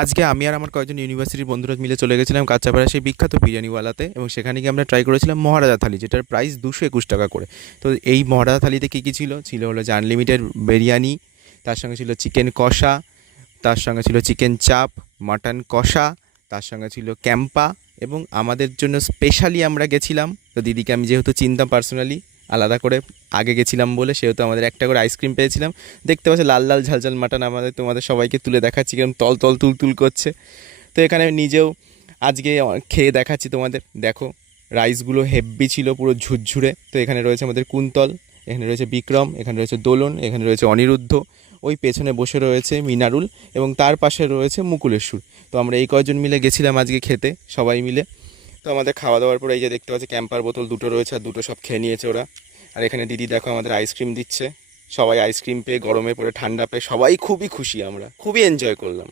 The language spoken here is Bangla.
আজকে আমি আর আমার কয়েকজন ইউনিভার্সিটির বন্ধুরা মিলে চলে গেছিলাম কাঁচাপাড়া সেই বিখ্যাত বিরিয়ানিওয়ালাতে, এবং সেখানে গিয়ে আমরা ট্রাই করেছিলাম মহারাজা থালি, যেটার প্রাইস 221 টাকা করে। তো এই মহারাজা থালিতে কী কী ছিল, হলো যে আনলিমিটেড বিরিয়ানি, তার সঙ্গে ছিল চিকেন কষা, তার সঙ্গে ছিল চিকেন চাপ, মাটন কষা, তার সঙ্গে ছিল ক্যাম্পা, এবং আমাদের জন্য স্পেশালি আমরা গেছিলাম, তো দিদিকে আমি যেহেতু চিনতাম পার্সোনালি আলাদা করে আগে গেছিলাম বলে, সেহেতু আমাদের একটা করে আইসক্রিম পেয়েছিলাম। দেখতে পাচ্ছি লাল লাল ঝালঝাল মাটন আমাদের তোমাদের সবাইকে তুলে দেখাচ্ছি কিরকম তল তল তুল তুল করছে। তো এখানে নিজেও আজকে খেয়ে দেখাচ্ছি তোমাদের, দেখো রাইসগুলো হেভি ছিল, পুরো ঝুরঝুরে। তো এখানে রয়েছে আমাদের কুন্তল, এখানে রয়েছে বিক্রম, এখানে রয়েছে দোলন, এখানে রয়েছে অনিরুদ্ধ, ওই পেছনে বসে রয়েছে মিনারুল, এবং তার পাশে রয়েছে মুকুলেশ্বর। তো আমরা এই কয়জন মিলে গেছিলাম আজকে খেতে সবাই মিলে। তো আমাদের খাওয়া দাওয়ার পরে এই যে দেখতে পাচ্ছি ক্যাম্পার বোতল দুটো রয়েছে, আর দুটো সব খেয়ে নিয়েছে ওরা। আর এখানে দিদি দেখো আমাদের আইসক্রিম দিচ্ছে, সবাই আইসক্রিম পেয়ে, গরমে পড়ে ঠান্ডা পেয়ে সবাই খুবই খুশি, আমরা খুবই এনজয় করলাম।